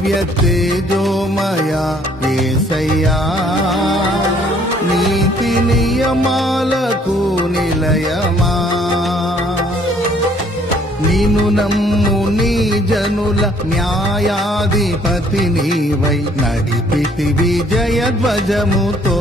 దివ్య తేజోమయ యేసయ్యా నీతి నియమాలకు నిలయమా నిన్ను నమ్ము నీ జనుల న్యాయాధిపతి నీవై నడిపితి విజయ ధ్వజముతో